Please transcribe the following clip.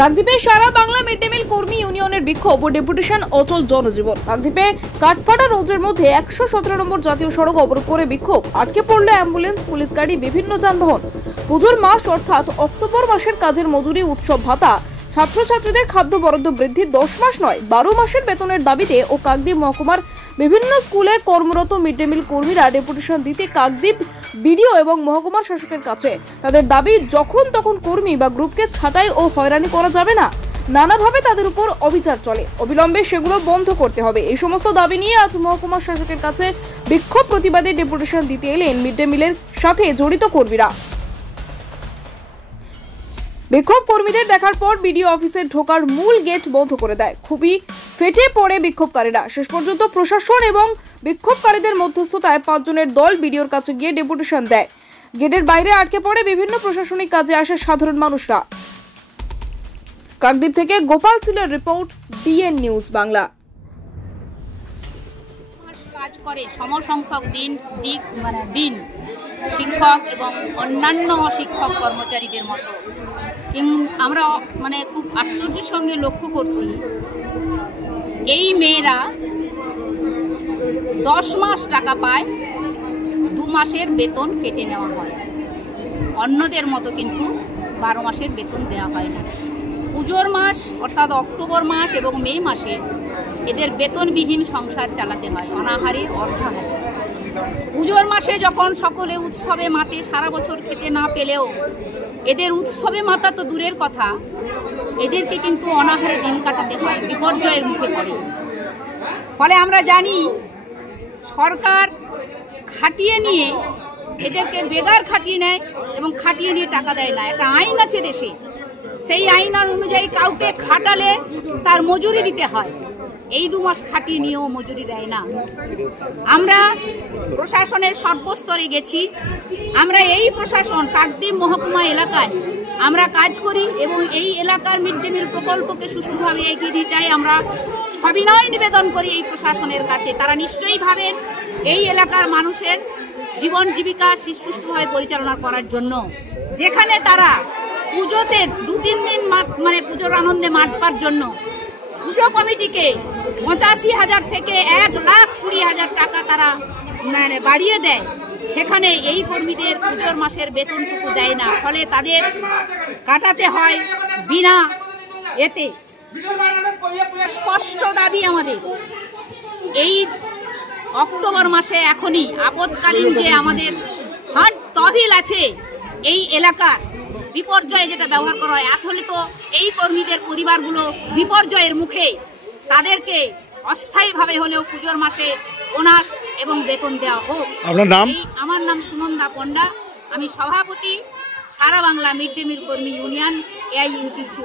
কাকদ্বীপে সারা Bangla mid day meal কর্মী ইউনিয়নের বিক্ষোভ ও ডেপুটেশন অচল জনজীবন। কাকদ্বীপে কাঠফাটা রোদের মধ্যে 117 নম্বর জাতীয় সড়ক অবরোধ করে বিক্ষোভ। আটকে পড়ল অ্যাম্বুলেন্স, পুলিশ গাড়ি, বিভিন্ন যানবাহন। পুজোর মাস অর্থাৎ অক্টোবর মাসের কাজের মজুরি, উৎসব ভাতা, ছাত্রছাত্রীদের খাদ্য বরাদ্দ বৃদ্ধি 10 মাস নয় 12 মাসের বেতনের দাবিতে ও কাকদ্বীপ মহকুমার বিভিন্ন স্কুলে কর্মরত মিড ডে মিল কর্মীরা ডেপুটেশন দিতে কাকদ্বীপ বিডিও এবং মহকুমা শাসকের কাছে। তাদের দাবি, যখন তখন কর্মী বা গ্রুপকে ছাঁটাই ও হয়রানি করা যাবে না, নানাভাবে তাদের উপর অবিচার চলে, অবিলম্বে সেগুলো বন্ধ করতে হবে। এই সমস্ত দাবি নিয়ে আজ মহকুমা শাসকের কাছে বিক্ষোভ প্রতিবাদে ডেপুটেশন দিতে এলেন মিড ডে মিলের সাথে জড়িত কর্মীরা। বিক্ষোভ কর্মীদের দেখার পর বিডিও অফিসে ঢোকার মূল গেট বন্ধ করে দেয়। খুবই ফেটে পড়ে বিক্ষোভকারীরা। শেষ পর্যন্ত প্রশাসন এবং বিক্ষোভকারীদের মধ্যস্থতায় 5 জনের দল বিডিওর কাছে গিয়ে ডেপুটেশন দেয়। গেটের বাইরে আটকে পড়ে বিভিন্ন প্রশাসনিক কাজে আসে সাধারণ মানুষরা। কাকদ্বীপ থেকে গোপাল সিলের রিপোর্ট, ডিএন নিউজ বাংলা। কাজ করে সমসংখ্যক দিন শিক্ষক এবং অন্যান্য শিক্ষক কর্মচারীদের মতো। আমরা খুব আশ্চর্যের সঙ্গে লক্ষ্য করছি, এই মেয়েরা 10 মাস টাকা পায়, 2 মাসের বেতন কেটে নেওয়া হয়। অন্যদের মতো কিন্তু 12 মাসের বেতন দেওয়া হয় না। পুজোর মাস অর্থাৎ অক্টোবর মাস এবং মে মাসে এদের বেতনবিহীন সংসার চালাতে হয়, অনাহারে অর্থাহারে। পুজোর মাসে যখন সকলে উৎসবে মাতে, সারা বছর খেতে না পেলেও এদের উৎসবে মাতা তো দূরের কথা, এদেরকে কিন্তু অনাহারে দিন কাটাতে হয়, বিপর্যয়ের মুখে পড়ে। ফলে আমরা জানি সরকার খাটিয়ে নিয়ে এদেরকে বেগার খাটিয়ে নেয় এবং খাটিয়ে নিয়ে টাকা দেয় না। একটা আইন আছে দেশে, সেই আইন অনুযায়ী কাউকে খাটালে তার মজুরি দিতে হয়। এই 2 মাস খাটিয়ে নিয়েও মজুরি দেয় না। আমরা প্রশাসনের সর্বস্তরে গেছি। আমরা এই প্রশাসন কাকদ্বীপ মহকুমা এলাকায় আমরা কাজ করি এবং এই এলাকার মিড ডে মিল প্রকল্পকে সুষ্ঠুভাবে এগিয়ে দিয়ে চাই। আমরা সবিনয় নিবেদন করি এই প্রশাসনের কাছে, তারা নিশ্চয়ই ভাবেন এই এলাকার মানুষের জীবন জীবিকা সুষ্ঠুভাবে পরিচালনা করার জন্য। যেখানে তারা পুজোতে 2-3 দিন পুজোর আনন্দে মাতবার জন্য পুজো কমিটিকে 85,000 থেকে 1,20,000 টাকা তারা বাড়িয়ে দেয়, সেখানে এই কর্মীদের পুজোর মাসের বেতনটুকু দেয় না। ফলে তাদের কাটাতে হয় বিনা এতে। স্পষ্ট দাবি আমাদের, এই অক্টোবর মাসে এখনই আপদকালীন যে আমাদের ফান্ড তহবিল আছে এই এলাকার বিপর্যয়ে যেটা ব্যবহার করা হয়, আসলে তো এই কর্মীদের পরিবারগুলো বিপর্যয়ের মুখে, তাদেরকে অস্থায়ীভাবে হলেও পুজোর মাসে বোনাস এবং বেতন দেওয়া হোক। আপনার নাম? আমার নাম সুনন্দা পণ্ডা, আমি সভাপতি সারা বাংলা মিড ডে মিল কর্মী ইউনিয়ন AIUTC।